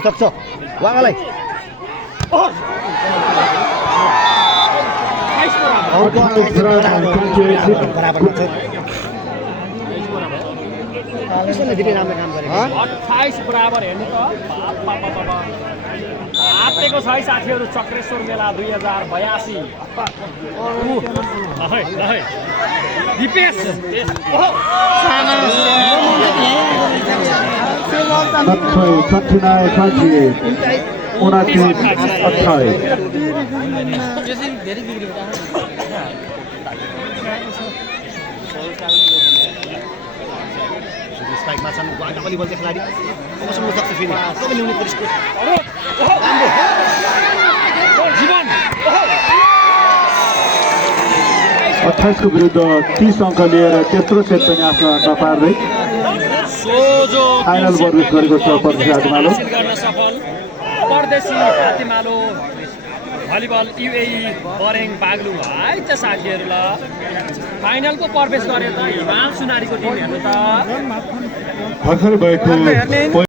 सक्छ उहाँलाई बराबरमा छ यसले धेरै राम्रो काम गरेको 28 बराबर हेर्नु त आतेको छ है साथीहरू चक्रेश्वर मेला 2082 दिपेश स्ट्राइकमा छन् भलिबलका खेलाडी अवश्य हुन सक्छ फेरि कहिले ल्याउने पुलिसको जीवन 28 को विरुद्ध 30 अङ्क लिएर तेस्रो सेट पनि आफ्नो हातमा पार्दै फाइनल प्रवेश गरेको छ परदेशी हात्तीमालो परदेशी हात्तीमालो भलिबल युएई बरेङ बागलुङ है त साथीहरू ल फाइनलको प्रवेश गरे त हिमाल सुनारीको टिम हेर्नु त भर्खरै भएको